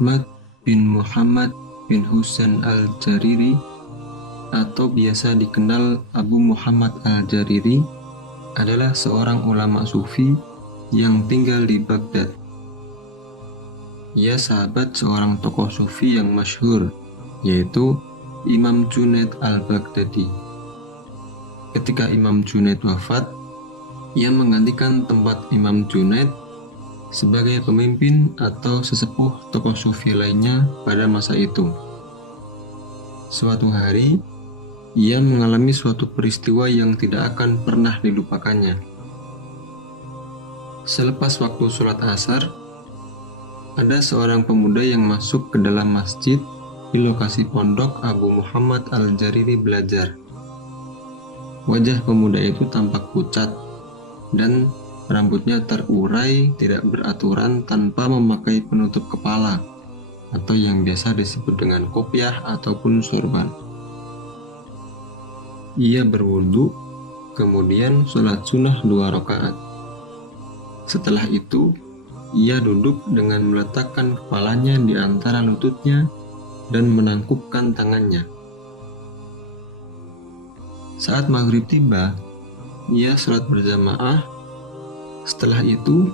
Ahmad bin Muhammad bin Husain al-Jariri atau biasa dikenal Abu Muhammad al-Jariri adalah seorang ulama sufi yang tinggal di Baghdad. Ia sahabat seorang tokoh sufi yang masyhur, yaitu Imam Junaid al-Baghdadi. Ketika Imam Junaid wafat, ia menggantikan tempat Imam Junaid sebagai pemimpin atau sesepuh tokoh sufi lainnya pada masa itu. Suatu hari, ia mengalami suatu peristiwa yang tidak akan pernah dilupakannya. Selepas waktu sholat asar, ada seorang pemuda yang masuk ke dalam masjid di lokasi pondok Abu Muhammad al-Jariri belajar. Wajah pemuda itu tampak pucat dan rambutnya terurai tidak beraturan tanpa memakai penutup kepala atau yang biasa disebut dengan kopiah ataupun sorban. Ia berwudu, kemudian sholat sunnah 2 rakaat. Setelah itu, ia duduk dengan meletakkan kepalanya di antara lututnya dan menangkupkan tangannya. Saat maghrib tiba, ia sholat berjamaah. Setelah itu,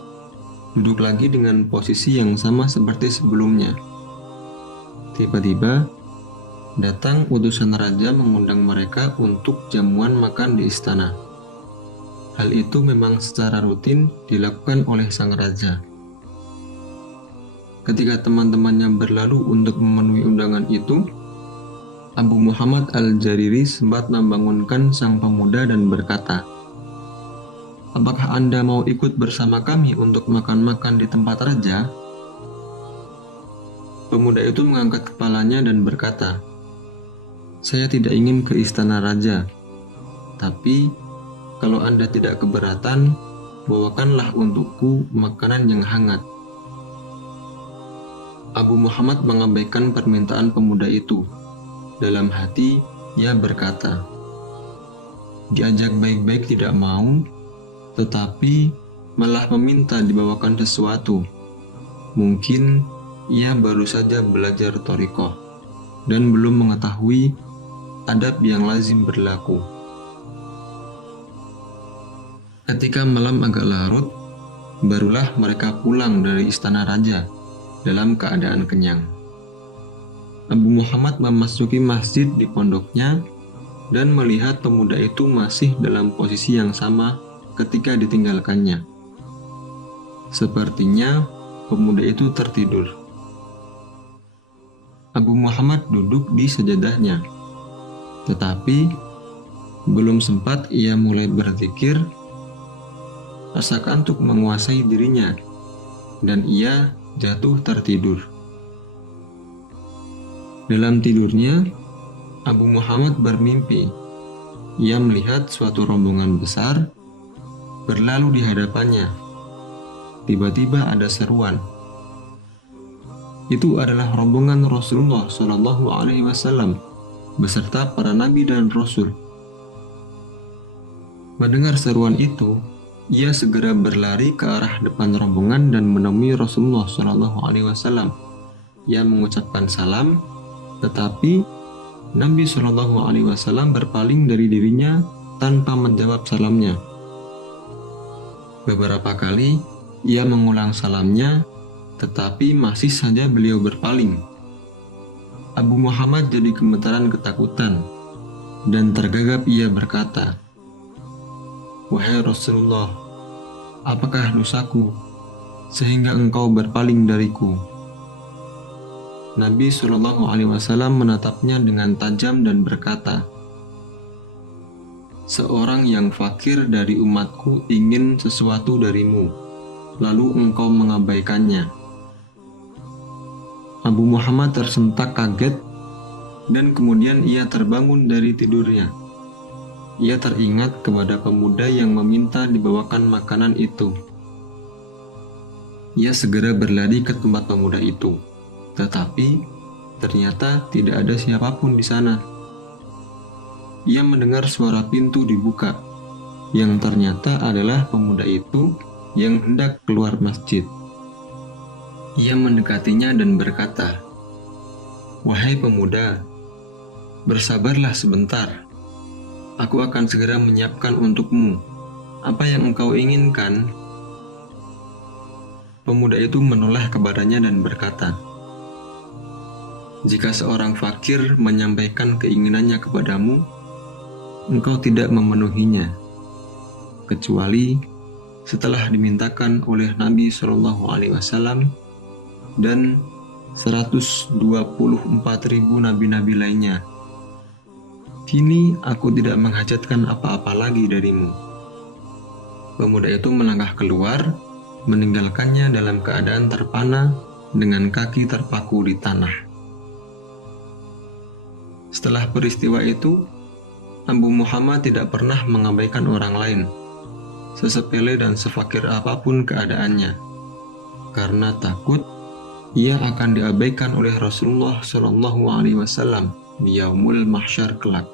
duduk lagi dengan posisi yang sama seperti sebelumnya. Tiba-tiba, datang utusan raja mengundang mereka untuk jamuan makan di istana. Hal itu memang secara rutin dilakukan oleh sang raja. Ketika teman-temannya berlalu untuk memenuhi undangan itu, Abu Muhammad al-Jariri sempat membangunkan sang pemuda dan berkata, "Apakah Anda mau ikut bersama kami untuk makan-makan di tempat raja?" Pemuda itu mengangkat kepalanya dan berkata, "Saya tidak ingin ke istana raja, tapi kalau Anda tidak keberatan, bawakanlah untukku makanan yang hangat." Abu Muhammad mengabaikan permintaan pemuda itu. Dalam hati, ia berkata, "Diajak baik-baik tidak mau, tetapi malah meminta dibawakan sesuatu." Mungkin ia baru saja belajar thariqah dan belum mengetahui adab yang lazim berlaku. Ketika malam agak larut, barulah mereka pulang dari istana raja dalam keadaan kenyang. Abu Muhammad memasuki masjid di pondoknya dan melihat pemuda itu masih dalam posisi yang sama ketika ditinggalkannya. Sepertinya pemuda itu tertidur. Abu Muhammad duduk di sajadahnya, tetapi belum sempat ia mulai berzikir, rasa kantuk menguasai dirinya dan ia jatuh tertidur. Dalam tidurnya, Abu Muhammad bermimpi. Ia melihat suatu rombongan besar berlalu di hadapannya. Tiba-tiba ada seruan. Itu adalah rombongan Rasulullah Shallallahu Alaihi Wasallam beserta para nabi dan rasul. Mendengar seruan itu, ia segera berlari ke arah depan rombongan dan menemui Rasulullah Shallallahu Alaihi Wasallam. Ia mengucapkan salam, tetapi Nabi Shallallahu Alaihi Wasallam berpaling dari dirinya tanpa menjawab salamnya. Beberapa kali ia mengulang salamnya, tetapi masih saja beliau berpaling. Abu Muhammad jadi gemetaran ketakutan dan tergagap. Ia berkata, "Wahai Rasulullah, apakah dosaku sehingga engkau berpaling dariku?" Nabi Shallallahu Alaihi Wasallam menatapnya dengan tajam dan berkata, "Seorang yang fakir dari umatku ingin sesuatu darimu, lalu engkau mengabaikannya." Abu Muhammad tersentak kaget dan kemudian ia terbangun dari tidurnya. Ia teringat kepada pemuda yang meminta dibawakan makanan itu. Ia segera berlari ke tempat pemuda itu, tetapi ternyata tidak ada siapapun di sana. Ia mendengar suara pintu dibuka, yang ternyata adalah pemuda itu yang hendak keluar masjid. Ia mendekatinya dan berkata, "Wahai pemuda, bersabarlah sebentar. Aku akan segera menyiapkan untukmu apa yang engkau inginkan." Pemuda itu menoleh kepadanya dan berkata, "Jika seorang fakir menyampaikan keinginannya kepadamu, engkau tidak memenuhinya, kecuali setelah dimintakan oleh Nabi SAW dan 124.000 nabi-nabi lainnya. Kini aku tidak menghajatkan apa-apa lagi darimu." Pemuda itu melangkah keluar, meninggalkannya dalam keadaan terpana dengan kaki terpaku di tanah. Setelah peristiwa itu, Abu Muhammad tidak pernah mengabaikan orang lain, sesepele dan sefakir apapun keadaannya, karena takut ia akan diabaikan oleh Rasulullah SAW di Yaumul Mahsyar kelak.